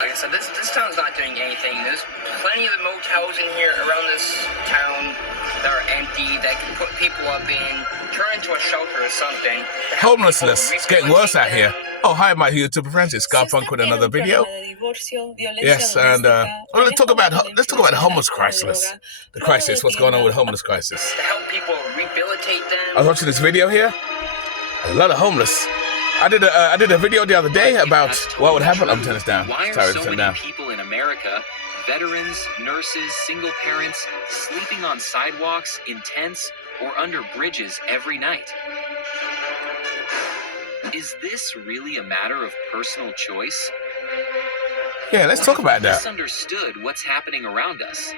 Like I said, this town's not doing anything. There's plenty of the motels in here around this town that are empty, that can put people up in, turn into a shelter or something. Homelessness. It's getting worse out here. Oh, hi, my YouTube friends. It's Scarpunk with another video. Yes, and let's talk about the homeless crisis. The crisis. What's going on with the homeless crisis? To help people rehabilitate them. I was watching this video here. A lot of homeless. I did a video the other day about what would happen. I'm turning this down. Why are so many people in America, veterans, nurses, single parents, sleeping on sidewalks, in tents, or under bridges every night? Is this really a matter of personal choice? Yeah, let's talk about that. Misunderstood what's happening around us.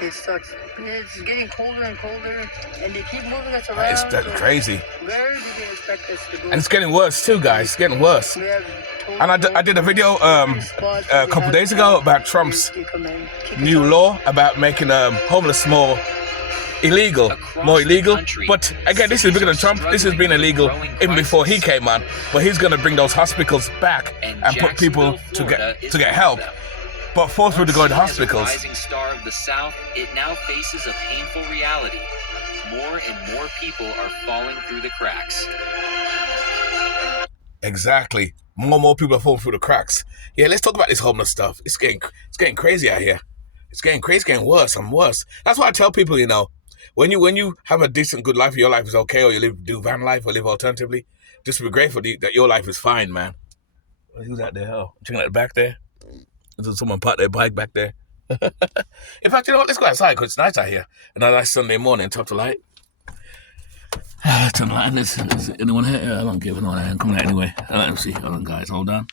It sucks. It's getting colder and colder, and they keep moving us around. That's crazy. Where do they expect us to go? And it's getting worse too, guys. It's getting worse. And I did a video a couple days ago about Trump's new law about making homeless more illegal. But again, this is bigger than Trump. This has been illegal even before he came on. But he's going to bring those hospitals back and put people to get help. But force people to go to hospitals. Rising star of the South, it now faces a painful reality. More and more people are falling through the cracks. Exactly. More and more people are falling through the cracks. Yeah, let's talk about this homeless stuff. It's getting crazy out here. It's getting crazy, it's getting worse and worse. That's why I tell people, when you have a decent, good life, your life is okay, or you do van life or live alternatively, just be grateful that your life is fine, man. Who's out there? Oh, checking out the back there. There's someone parked their bike back there. In fact, let's go outside because it's nice out here. Another nice Sunday morning, top to light. Turn the light. Is anyone here? I don't give anyone here. I'm coming out anyway. Let me see. Hold on, guys. Hold on.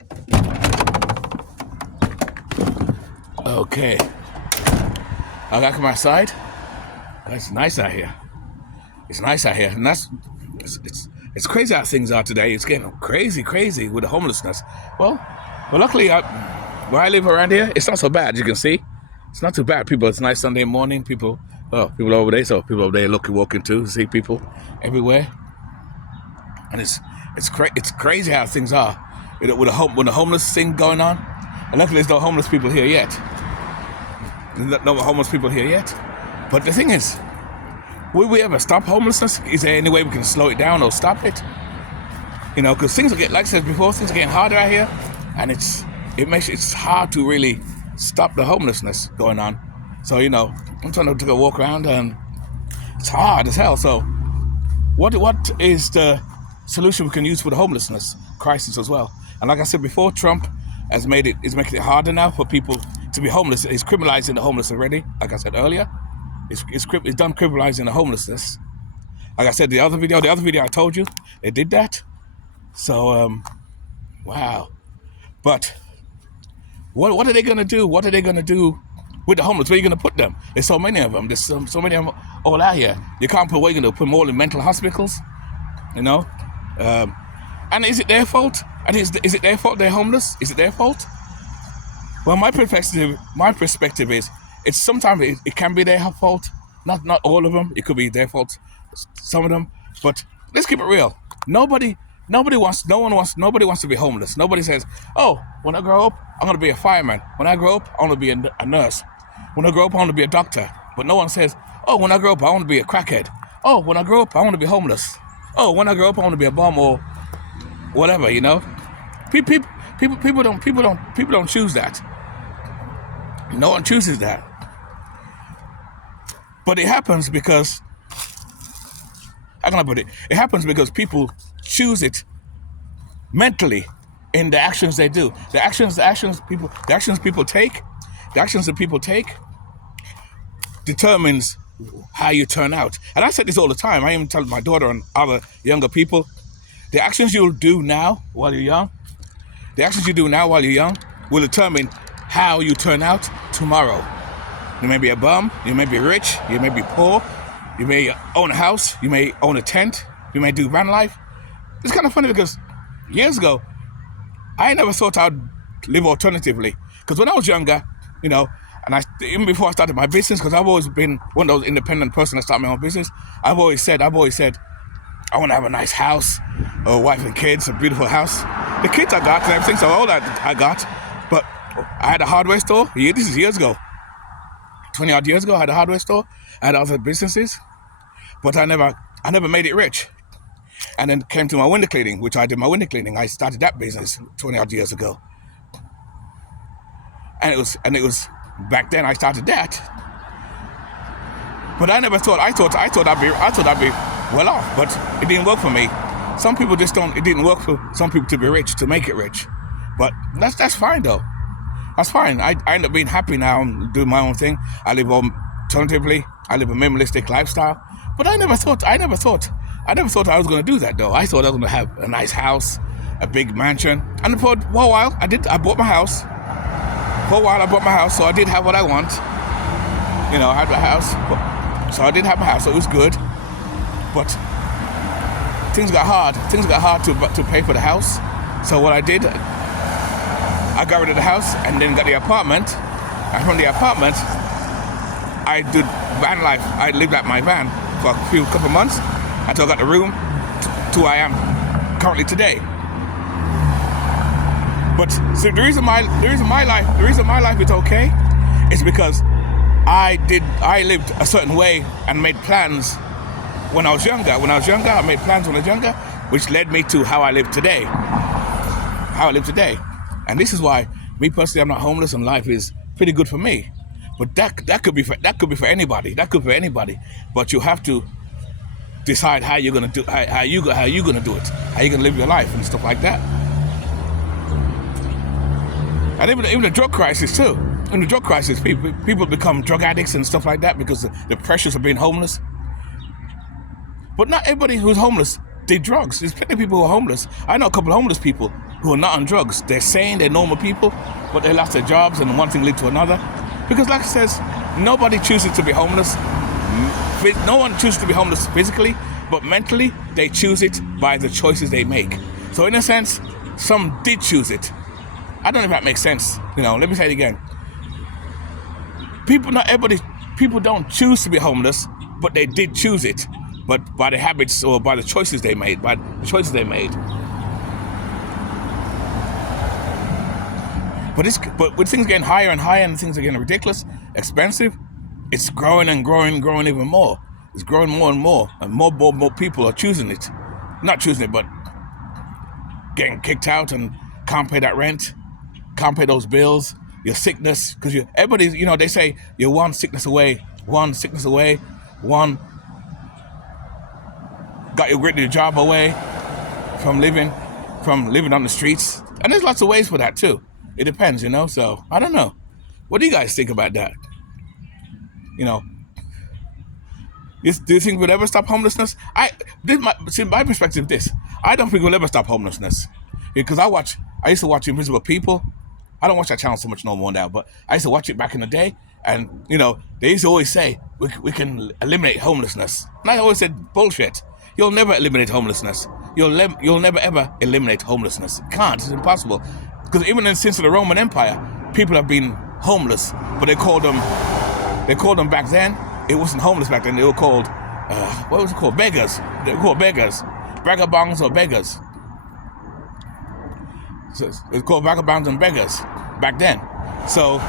Okay. I gotta come outside. It's nice out here. It's nice out here. And it's crazy how things are today. It's getting crazy with the homelessness. Well, luckily, where I live around here, it's not so bad. As you can see, it's not too bad. It's a nice Sunday morning. People over there. So people over there walking too. See people everywhere, and it's crazy how things are with the homeless thing going on. And luckily, there's no homeless people here yet. No homeless people here yet. But the thing is, will we ever stop homelessness? Is there any way we can slow it down or stop it? Because things are getting, like I said before, things are getting harder out here, and it's hard to really stop the homelessness going on. So, I'm trying to go walk around and it's hard as hell. So what is the solution we can use for the homelessness crisis as well? And like I said before, Trump is making it harder now for people to be homeless. He's criminalizing the homeless already. Like I said earlier, he's done criminalizing the homelessness. Like I said, the other video I told you, they did that. So, wow. But what are they going to do? What are they going to do with the homeless? Where are you going to put them? There's so many of them. There's so many of them all out here. You can't put, what are you going to put them all in mental hospitals? And is it their fault? And is it their fault they're homeless? Is it their fault? Well, my perspective is, sometimes it can be their fault. Not all of them. It could be their fault. Some of them. But let's keep it real. Nobody wants to be homeless. Nobody says, oh, when I grow up, I'm going to be a fireman. When I grow up, I want to be a nurse. When I grow up, I want to be a doctor. But no one says, oh, when I grow up, I want to be a crackhead. Oh, when I grow up, I want to be homeless. Oh, when I grow up, I want to be a bum or whatever, People don't choose that. No one chooses that. But it happens because, how can I put it? It happens because people choose it mentally in the actions they do. The actions that people take determines how you turn out. And I said this all the time. I even tell my daughter and other younger people, the actions you'll do now while you're young, will determine how you turn out tomorrow. You may be a bum, you may be rich, you may be poor, you may own a house, you may own a tent, you may do van life. It's kind of funny because years ago, I never thought I'd live alternatively. Because when I was younger, and even before I started my business, because I've always been one of those independent person that started my own business, I've always said, I want to have a nice house, a wife and kids, a beautiful house. The kids I got and everything, so all that I got. But I had a hardware store. This is years ago. 20 odd years ago, I had a hardware store. I had other businesses. But I never made it rich. And then came to my window cleaning, which I did my window cleaning. I started that business 20 odd years ago. And it was back then I started that. But I never thought I'd be well off, but it didn't work for me. Some people just don't. It didn't work for some people to be rich, to make it rich. But that's fine though. That's fine. I end up being happy now and doing my own thing. I live alternatively. I live a minimalistic lifestyle. But I never thought I was going to do that though. I thought I was going to have a nice house, a big mansion. And for a while, I bought my house. For a while, I bought my house, so I did have what I want. You know, I had my house. So I did have my house, so it was good. But things got hard. Things got hard to pay for the house. So what I did, I got rid of the house and then got the apartment. And from the apartment, I did van life. I lived at my van for a couple of months until I got the room to who I am currently today. But so the reason my life is okay is because I lived a certain way and made plans when I was younger. I made plans when I was younger, which led me to how I live today. And this is why, me personally, I'm not homeless and life is pretty good for me. But that could be for anybody. That could be for anybody. But you have to decide how you're gonna do how you gonna do it. How you gonna live your life and stuff like that. And even the drug crisis too. In the drug crisis, people become drug addicts and stuff like that because the pressures of being homeless. But not everybody who's homeless did drugs. There's plenty of people who are homeless. I know a couple of homeless people who are not on drugs. They're sane, they're normal people, but they lost their jobs and one thing led to another. Because like it says, nobody chooses to be homeless. No one chooses to be homeless physically, but mentally, they choose it by the choices they make. So in a sense, some did choose it. I don't know if that makes sense. You know, let me say it again. People don't choose to be homeless, but they did choose it. But by the habits or by the choices they made, But with things getting higher and higher and things are getting ridiculous, expensive, it's growing and growing even more. It's growing more and more more people are choosing it. Not choosing it, but getting kicked out and can't pay that rent, can't pay those bills, your sickness, because everybody's, you know, they say you're one sickness away, one got your job away from living on the streets. And there's lots of ways for that too. It depends, you know, so I don't know. What do you guys think about that? You know, do you think we'll ever stop homelessness? My perspective this. I don't think we'll ever stop homelessness. Because I used to watch Invisible People. I don't watch that channel so much no more now, but I used to watch it back in the day. And, you know, they used to always say, we can eliminate homelessness. And I always said, bullshit. You'll never eliminate homelessness. You'll never ever eliminate homelessness. You can't, it's impossible. Because even since the Roman Empire, people have been homeless, but they called them back then, it wasn't homeless back then, they were called, what was it called? Beggars. They were called beggars. Vagabonds or beggars. So it's called vagabonds and beggars back then. So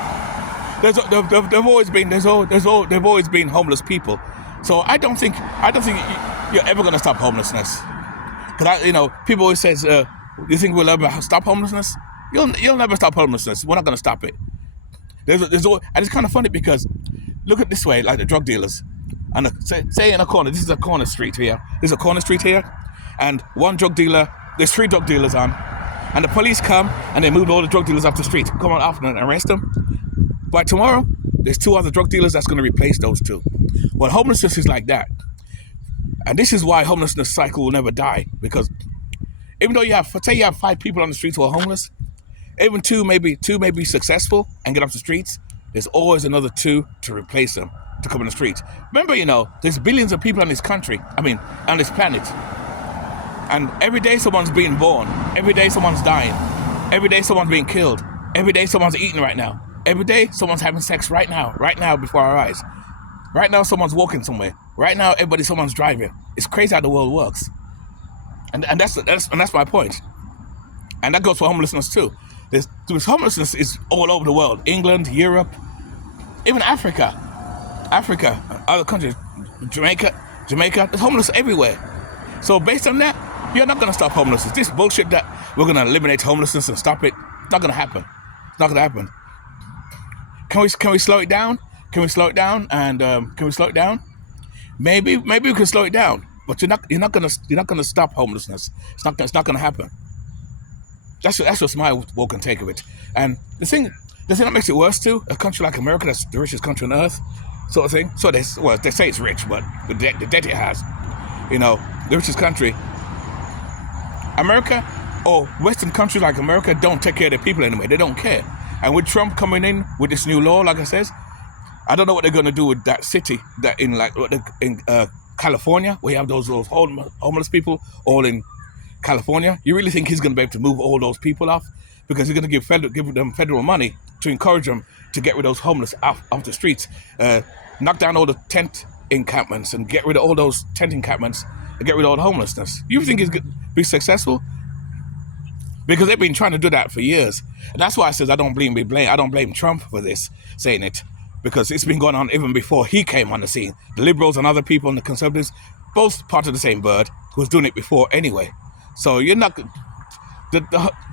they've always been homeless people. So I don't think you're ever going to stop homelessness. Because people always says, you think we'll ever stop homelessness? You'll never stop homelessness. We're not going to stop it. And it's kind of funny because look at this way, like the drug dealers. And say in a corner, this is a corner street here. There's a corner street here, and there's 3 drug dealers on, and the police come and they move all the drug dealers off the street, come on after and arrest them. By tomorrow, there's 2 other drug dealers that's going to replace those 2. Well, homelessness is like that. And this is why homelessness cycle will never die, because even though you have 5 people on the street who are homeless, even two may be successful and get off the streets, there's always another 2 to replace them, to come on the streets. Remember, there's billions of people on this country, on this planet. And every day someone's being born, every day someone's dying, every day someone's being killed, every day someone's eating right now, every day someone's having sex right now before our eyes. Right now someone's walking somewhere. Right now someone's driving. It's crazy how the world works. And that's my point. And that goes for homelessness too. This homelessness is all over the world. England, Europe, even Africa, other countries, Jamaica, there's homeless everywhere. So based on that, you're not going to stop homelessness. This bullshit that we're going to eliminate homelessness and stop it, it's not going to happen. It's not going to happen. Can we slow it down? Can we slow it down? And can we slow it down? Maybe we can slow it down. But you're not gonna stop homelessness. It's not gonna happen. That's just my walk and take of it. And the thing that makes it worse too, a country like America, that's the richest country on earth, sort of thing. So they say it's rich, but the debt it has, the richest country. America or Western countries like America don't take care of their people anyway. They don't care. And with Trump coming in with this new law, like I says, I don't know what they're gonna do with that city that in California, where you have those homeless people all in California. You really think he's going to be able to move all those people off? Because he's going to give them federal money to encourage them to get rid of those homeless off the streets, knock down all the tent encampments and get rid of all those tent encampments and get rid of all the homelessness. You think he's going to be successful? Because they've been trying to do that for years. And that's why I says I don't blame Trump for this, saying it. Because it's been going on even before he came on the scene. The liberals and other people and the conservatives, both part of the same bird, who was doing it before anyway. So you're not.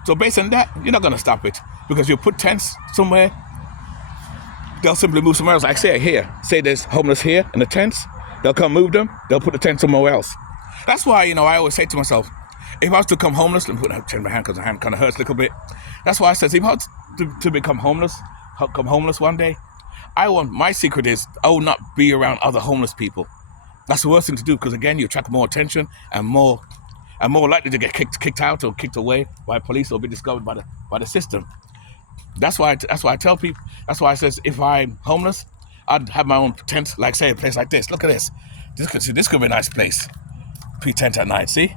So based on that, you're not going to stop it, because you put tents somewhere. They'll simply move somewhere else. Like say there's homeless here in the tents. They'll come move them. They'll put the tent somewhere else. That's why I always say to myself, if I was to become homeless, and turn my hand because my hand kind of hurts a little bit. That's why I said, if I was to become homeless one day. My secret is I will not be around other homeless people. That's the worst thing to do, because again, you attract more attention and more likely to get kicked out or kicked away by police or be discovered by the system. That's why I tell people. That's why I says if I'm homeless, I'd have my own tent. Like say a place like this. Look at this. This could be a nice place. Put tent at night. See,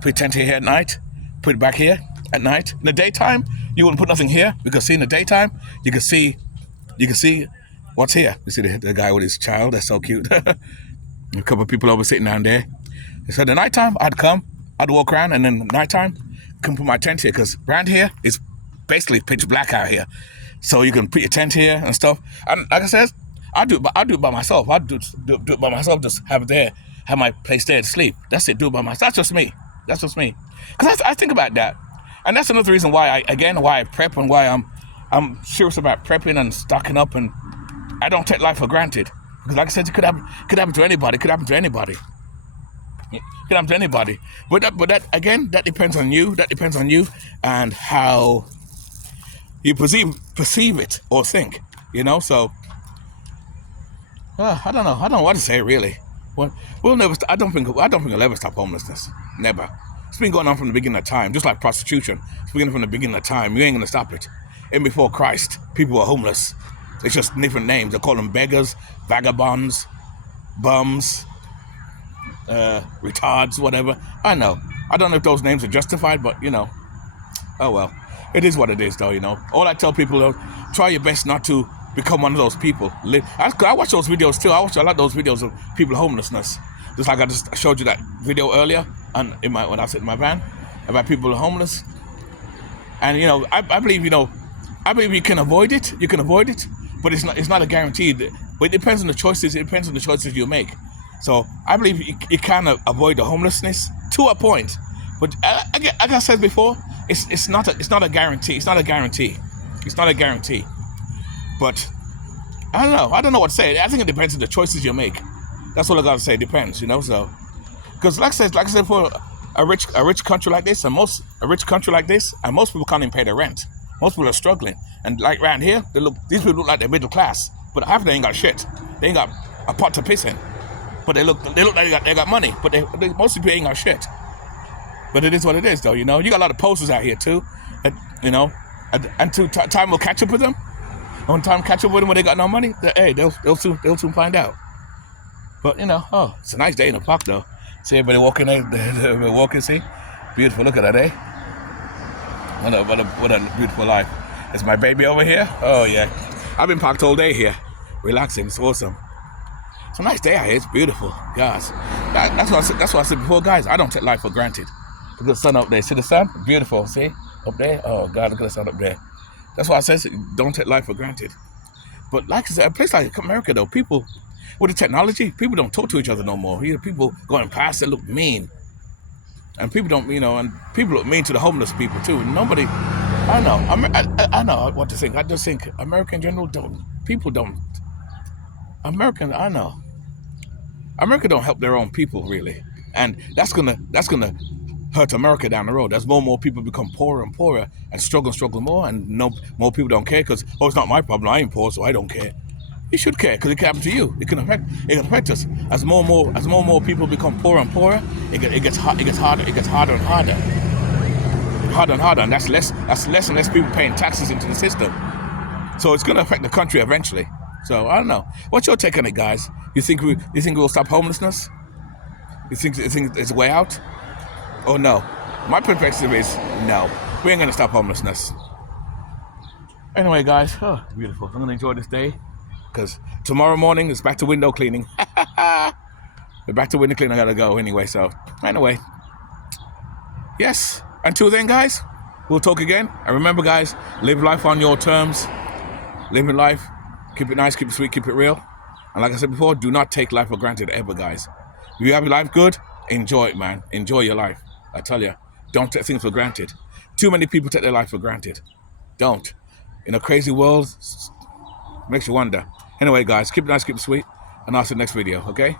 put tent here at night. Put it back here at night. In the daytime, you wouldn't put nothing here, because see in the daytime you can see what's here. You see the guy with his child. That's so cute. A couple of people over sitting down there. So the nighttime, I'd walk around, and then nighttime, come put my tent here, because around here it's basically pitch black out here. So you can put your tent here and stuff. And like I said, I'll do it by myself. I'll do it by myself. Just have my place there to sleep. That's it. Do it by myself. That's just me. Because I think about that, and that's another reason why I prep, and why I'm serious about prepping and stocking up, and I don't take life for granted. Because like I said, it could happen to anybody. It could happen to anybody. But that again, that depends on you. That depends on you and how you perceive it or think. So I don't know what to say really. We'll never. I don't think we'll ever stop homelessness. Never. It's been going on from the beginning of time, just like prostitution. It's beginning from the beginning of time. You ain't gonna stop it. Even before Christ, people were homeless. It's just different names. They call them beggars, vagabonds, bums, retards, whatever. I know. I don't know if those names are justified, but oh well. It is what it is, though. All I tell people, though, try your best not to become one of those people. I watch those videos too. I like those videos of people homelessness. Just like I just showed you that video earlier, when I was in my van, about people who are homeless. And I believe you can avoid it. You can avoid it, but it's not a guarantee. But it depends on the choices. It depends on the choices you make. So I believe you can avoid the homelessness to a point. But like I said before, it's not a guarantee. It's not a guarantee. But I don't know what to say. I think it depends on the choices you make. That's all I gotta say. It depends, So, because like I said, for a rich country like this, and most people can't even pay their rent. Most people are struggling, and like around here, these people look like they're middle class, but half of them ain't got shit. They ain't got a pot to piss in, but they look like they got money, but most people ain't got shit. But it is what it is, though. You got a lot of posters out here too, and time will catch up with them. When time catch up with them when they got no money, they'll soon find out. But it's a nice day in the park though. See everybody walking there, walking. See, beautiful. Look at that, eh? What a beautiful life. Is my baby over here? Oh yeah. I've been parked all day here, relaxing. It's awesome. It's a nice day out here. It's beautiful. Gosh, That's what I said before, guys. I don't take life for granted. Look at the sun up there. See the sun? Beautiful. See up there? Oh God, look at the sun up there. That's why I said don't take life for granted. But like I said, a place like America, though, people with the technology, people don't talk to each other no more. You know, people going past that look mean, and people don't, and people look mean to the homeless people too. And nobody, I know, I know what to think. I just think America in general I know. America don't help their own people really, and that's gonna hurt America down the road. As more and more people become poorer and poorer and struggle more, and no more people don't care because it's not my problem. I ain't poor, so I don't care. You should care because it can happen to you. It can affect us. As more and more people become poorer and poorer, it gets harder and harder, and that's less and less people paying taxes into the system. So it's gonna affect the country eventually. So I don't know. What's your take on it, guys? You think we'll stop homelessness? You think there's a way out? Or no? My perspective is no. We ain't gonna stop homelessness. Anyway, guys, beautiful. I'm gonna enjoy this day because tomorrow morning it's back to window cleaning. We're back to window cleaning. I gotta go anyway. So anyway, yes. Until then, guys, we'll talk again. And remember, guys, live life on your terms. Live in life. Keep it nice, keep it sweet, keep it real. And like I said before, do not take life for granted ever, guys. If you have your life good, enjoy it, man. Enjoy your life. I tell you, don't take things for granted. Too many people take their life for granted. Don't. In a crazy world, makes you wonder. Anyway, guys, keep it nice, keep it sweet. And I'll see you next video, okay?